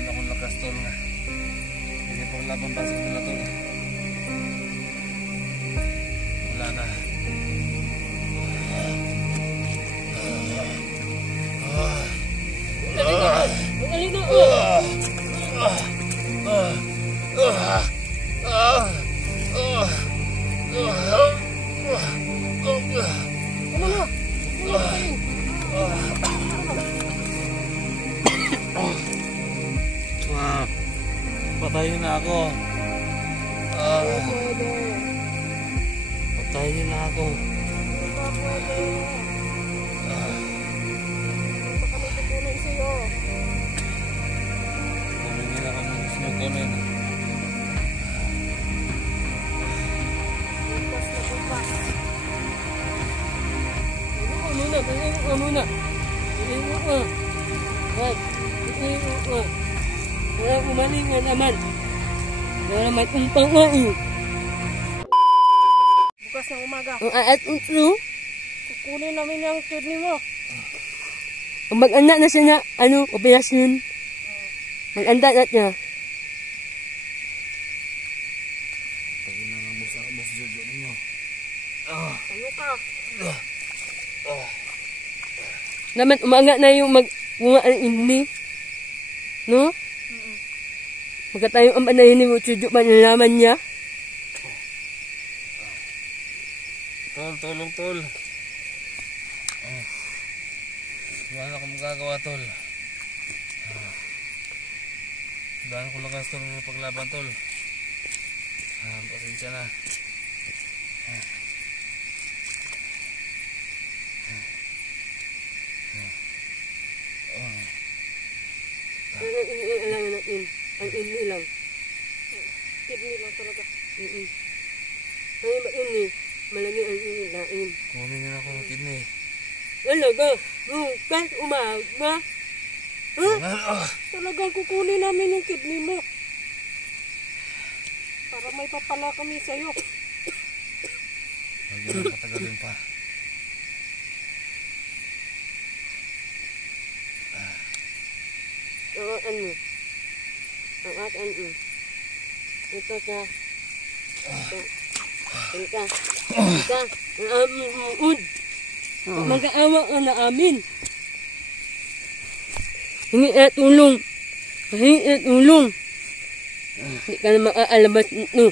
Gaano akong lakas tol nga. Hindi pa laban pa sa kanila tol. Wala na. Patayin na ako. Patayin na ako. Kumingin ako ng gusto nyo kunin. Wala kumaling nga naman. Wala may tumpang nga eh. Bukas ng umaga. At utlo. Kukunin namin yung kidney mo. Mag-anda na siya na, operasyon. Mag-anda na niya. Pagin na nga mo sa Jojo ninyo. Ano ka? Naman, umaga na yung mag-unga ini. No? Magkatayong ang panahin ni Muchujo, manalaman niya. Tol, tulong tol. Wala akong magagawa tol. Wala akong lakas tol ng paglaban tol. Pasensya na. Alangan natin. Ang ini lang. Kidney lang talaga. Ay, ba ini? Malagi ang ini lain. Kunin nyo na ako ng kidney. Talaga? Bukas umaga? Talagang kukunin namin yung kidney mo. Para may papala kami sa'yo. Huwag yun ang patagalin pa. Ang akan mo. Ito ka. Ito ka. Ang aming muod. Mag-aawa ka na amin. Hingi at tulong. Hingi at tulong. Hindi ka na makaalabas nito.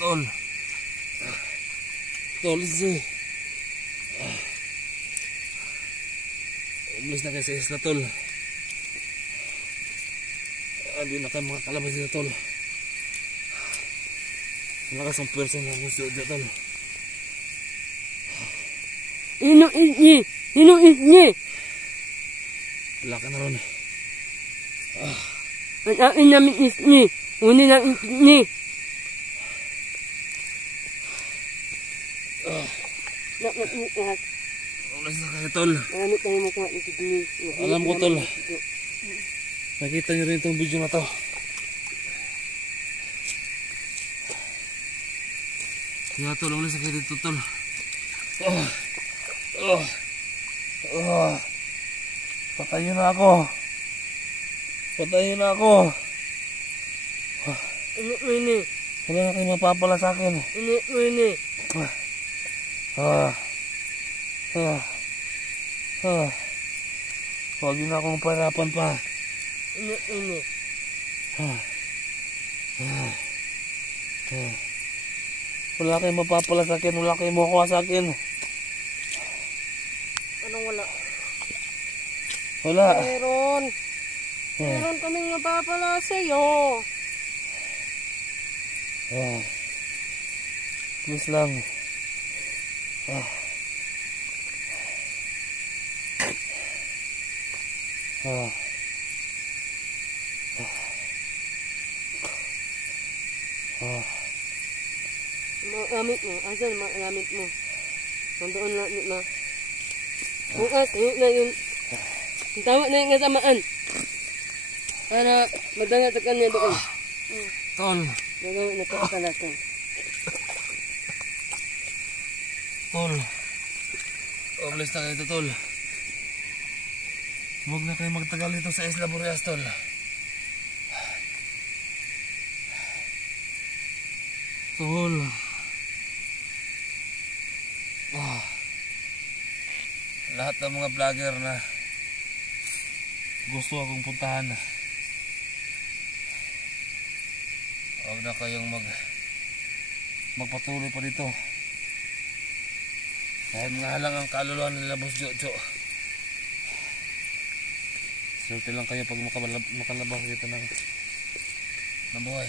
Tol. Tol, si. Umalis na kayo sa isla, tol. Hindi na kayo mga kalabas dito, tol. Malakas ang pwersa na gusto dito, tol. Ino isni? Ino isni? Wala ka na ron. Ang akin namin isni. Uni ng isni. Dapat ikat. Umalis na kayo, tol. Marami tayo makuha ng kidney. Alam ko, tol. Nakita nyo rin itong video na to. Kaya, tol, umalis na kayo dito, tol. Patayin na ako. Patayin na ako. Ini. Wala na kayo mapapala sa akin. Ini. Huwag yun akong pahirapan pa. Ini. Wala kayong mapapala sa akin. Wala kayong makuha sa akin. Anong wala? Wala. Meron kaming mapapala sa'yo. Please lang. Magamit mo. Asan magamit mo? Nandoon na. Bukas, yun na yun. Tawa na yung kasamaan. Para madangat sa kanya doon. Tol. Gagawin na ito sa lasan. Tol. Umalis na kayo dito, tol. Huwag na kayo magtagal dito sa Isla Boreas, tol. Tol. Lahat ng mga vlogger na gusto akong puntahan, huwag na kayong magpatuloy pa dito. Dahil nga lang ang kaluluwa nila Boss Jojo. Swerte lang kayo pag makalabas dito ng buhay.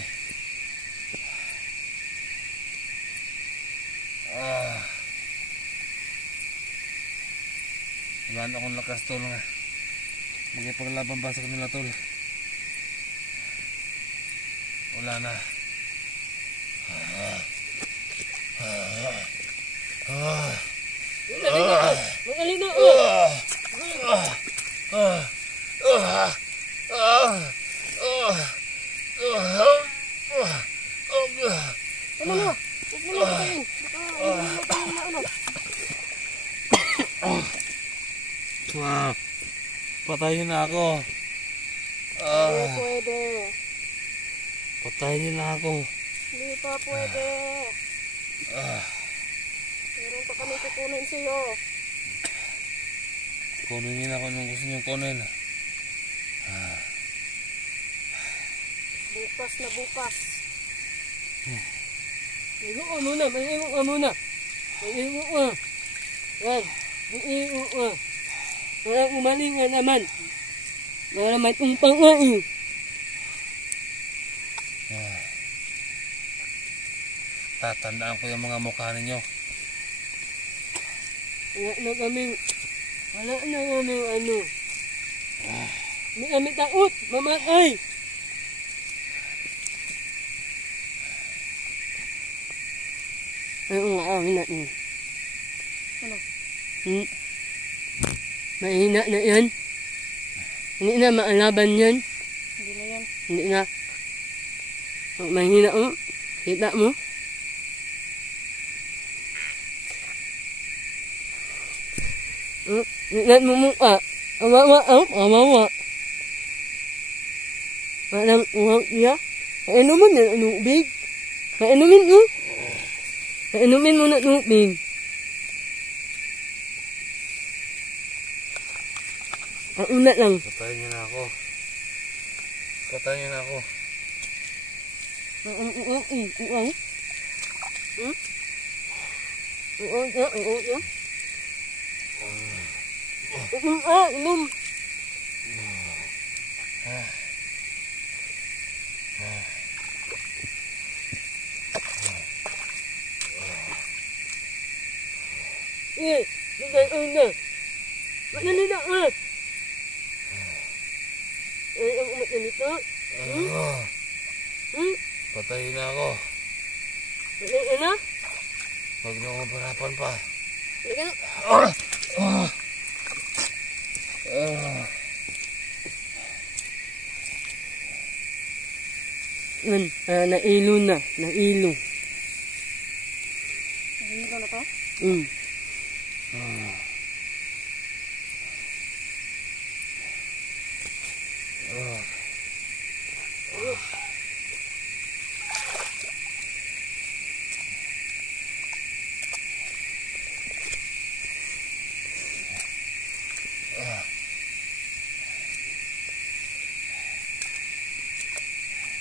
Wala na akong lakas, tol, nga magipaglaban ba sa kanila, tol? Wala na. Magalino. Ano mo? Huwag mo lang patayin. Baka hindi mo tayo na Patayin na ako. Hindi pwede. Patayin na ako. Hindi pa pwede. Meron pa kami kukunin sa'yo. Kunin ako nung gusto niyong kunin. Bukas na bukas. Iiwo ka muna. Mag-iiwo ka muna. Mag-iiwo ka. Yan. Mag-iiwo ka. Parang umaling nga naman. Para may tumpang nga eh. Tatandaan ko yung mga mukha ninyo. Wala na kaming ano. Hindi kami takot. Mamatay. Ay, nga kami na yun. Ano? Mahina na yan. Hindi na maalaban yan. Hindi na yan. Hindi na. Mahina mo. Kita mo. Tingnan mo mukha. Amawa. Parang uwang iya. Kainumin na nubig. Kainumin mo. Kainumin mo na nubig. Una lang. Patayin niyo na ako. Patayin niyo na ako. Inom. Una. Madali na nga. Ay, ang umat na nito. Patayin na ako. Madali na. Huwag na akong parapan pa. Halika na. Nailo na. Nailo. Nahilo na to?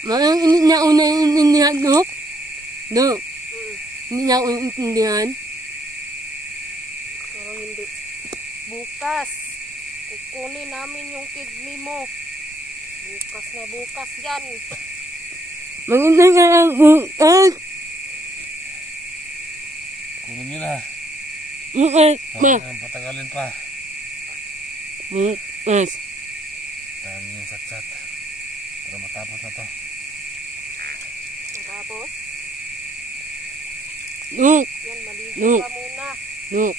Marang hindi niya ako naiintindihan, Dok. Dok. Hindi niya ako naiintindihan. Parang hindi. Bukas. Kukunin namin yung kidney mo. Bukas na bukas yan. Magandang ka lang bukas. Kunin niyo na. Bukas pa. Huwag na patagalin pa. Bukas. Dami yung satsat. Para matapos na to. Tapos, Dok. yan, maligo No. ka muna. Dok.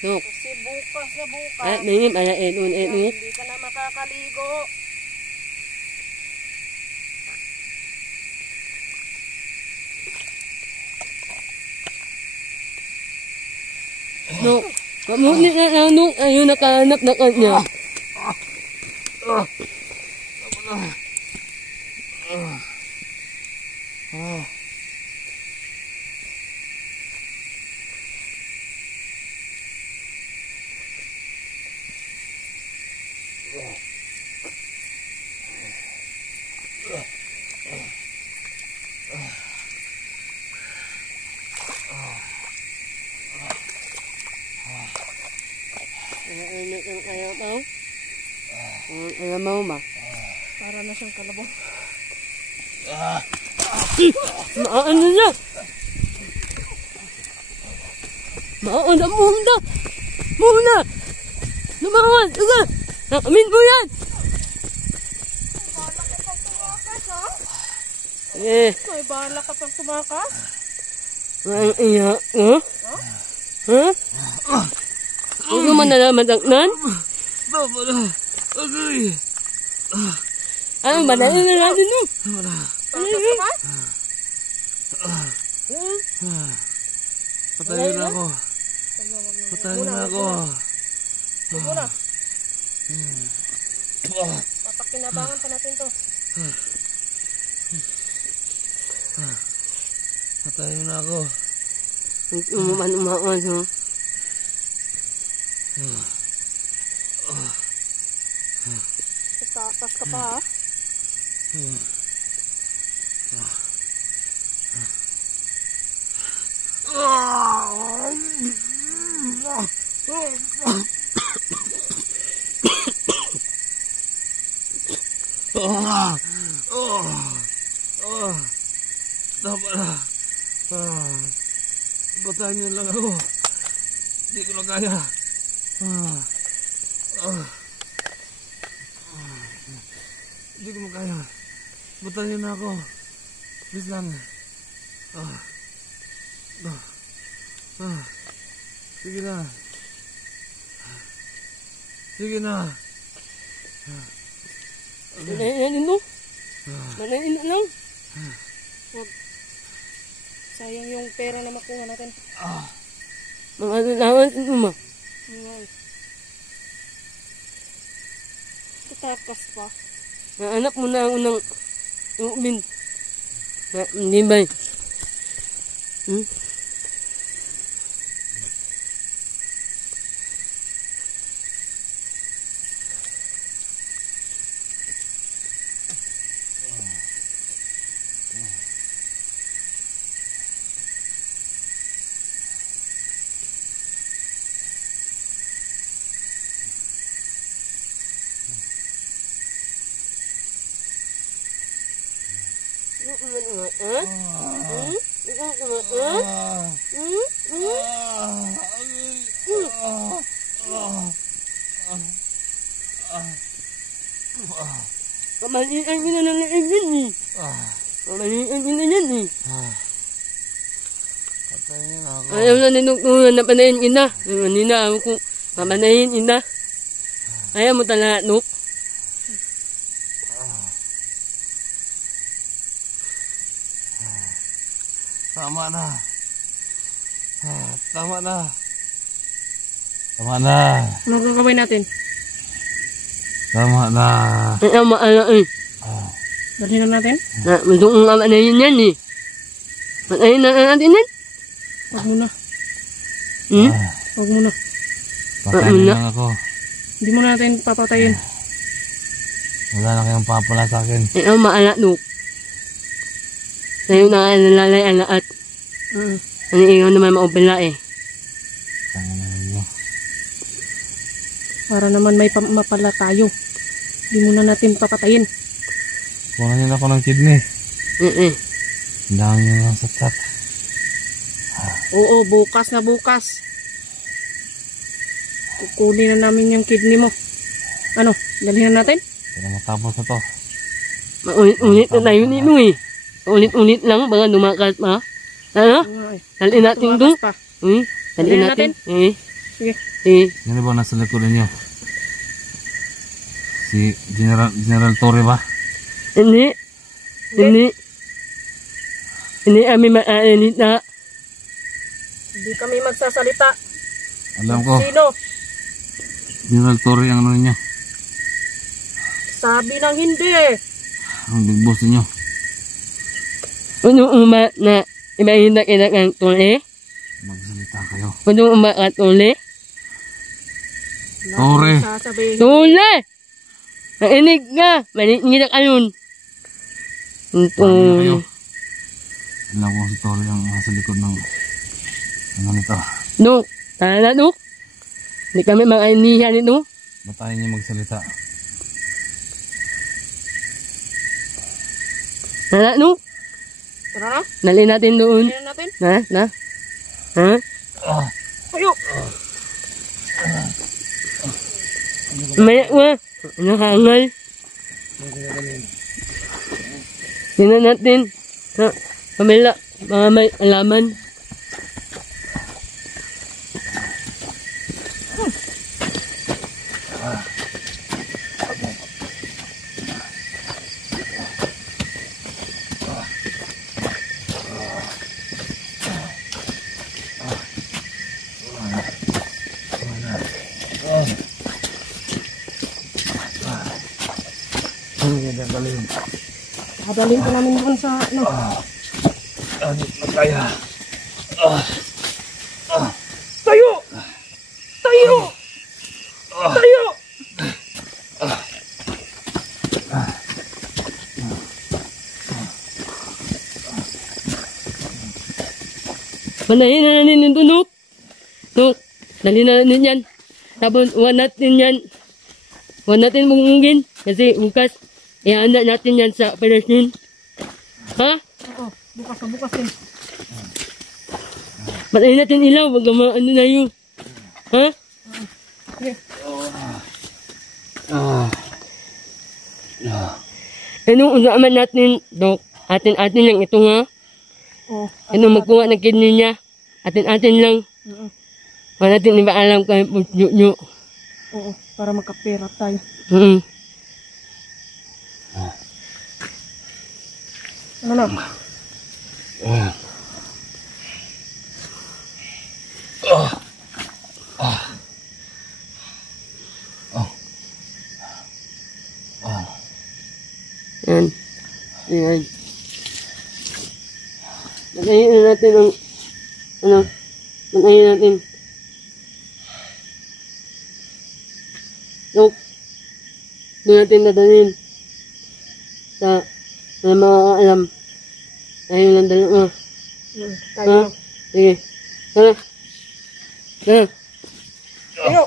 Dok. Kasi bukas na bukas, Ah, bingin pala yan, edun. hindi ka na makakaligo. Dok. Mamunit na lang nung ayun nakahanap na kanya. Mainit ang ayaw. Ayaw mo ba? Para na siyang kalabaw. Maano niya? Maano muna! Muna! Lumawan! Uga! Nakamin mo yan! Eh, May bala ka pang tumakas? ang iya, ha? Ha? Huwag mo na naman taknan? Ano ba? Nalala na natin mo? Takas ka ba? Patayin na ako. Patayin na ako. Huwag na. Papakinabangan pa natin to. Patayin na ako. Umuman, ha? Takas ka pa ha? Dapat na. Patayin niyo lang ako. Hindi ko na kaya. Hindi ko makaya. Patayin niyo na ako. Please lang. Sige na. Sige na. Manayin mo? Manayin na lang? Sayang yung pera na makuha natin. Mga lawan mo ma? Ngayon. Takas pa. Naanak mo na ang unang umin. Hindi ba? Kamalian mo na ng yan eh. Kamalian mo na yan eh. Patayin niyo na ako. Ayaw na ninugtungan na panayin ina. Manina ako kung mamanayin ina. Ayaw mo talaga, Nuk. Tama na. Tama na. Tama na. Ano gagawin natin? Tama na. Ayaw maala eh. Dalhin na natin? Gusto kong mamanayin yan eh. Panayin na natin yan. Huwag muna. Huwag muna. Patayin niyo lang ako. Hindi muna natin papatayin. Wala na kayong papala sa akin. Ayaw maala, Nuk. Sa'yo na nalalay ang lahat. Ano ikaw naman maupila eh. Tama na ninyo. Para naman may mapala tayo. Hindi muna natin papatayin. Kuha niyo na ako ng kidney. Eh. Dahil niyo lang sa chat. Oo, bukas na bukas. Kukunin na namin yung kidney mo. Ano, dalhin na natin? Para matapos na to. Maulit-ulit na tayo nito eh. Ulit-ulit lang, baka dumakas pa. Ano? Dalhin natin ito. Tumakas pa. Dalhin natin. Sige. Yan ba nasa likuran niyo? Si General Torre ba? Hindi. Hindi kami maaanit na. Hindi kami magsasalita. Alam ko, Sino? General Torre ang ano ninyo. Sabi ng hindi. Ang big boss ninyo. Puno uma na imahinak-inak ang tuli. Magsalita kayo. Puno uma ka tuli. Torre. Sasabihin. Tuli! Mainig ka! Manigil ka yun. Paano na kayo? Alam ko si Torre ang nasa likod ng ano nito. Nuk, tala nuk. Hindi kami makainihan ito. Batayin niyo magsalita. Tala nuk. Tara na. Nali natin doon. Tingnan natin. Na? Ha? Ayo. Maya ka. Nakaangal. Tingnan natin. Ha? Kamila. Mga may alaman. Habalin ko namin doon sa ano. Kaya. Tayo! Tayo! Tayo! Manahin na natin ito, Nuk. Nuk, dali na natin yan. Tapos, huwag natin yan. Huwag natin mungungin. Kasi bukas, ihanda natin yan sa operasyon. Ha? Oo, bukas na bukas din. Manahin natin ilaw. Huwag ka ano na yun. Ha? Okay. Anong usaman natin, Dok? Atin-atin lang ito, ha? Oo. Ano magkuha ng kidney niya? Atin-atin lang. Wala natin iba alam kay Puyo. Oo, para makapera tayo. Ano na? Yan. Yan. Magayin na natin ang ano? Magayin natin. Dok. Doon natin dadalhin. Sa makakaalam. Tayo lang dalawa. Tayo. Ha? Sige. Tara. Tara. Tayo.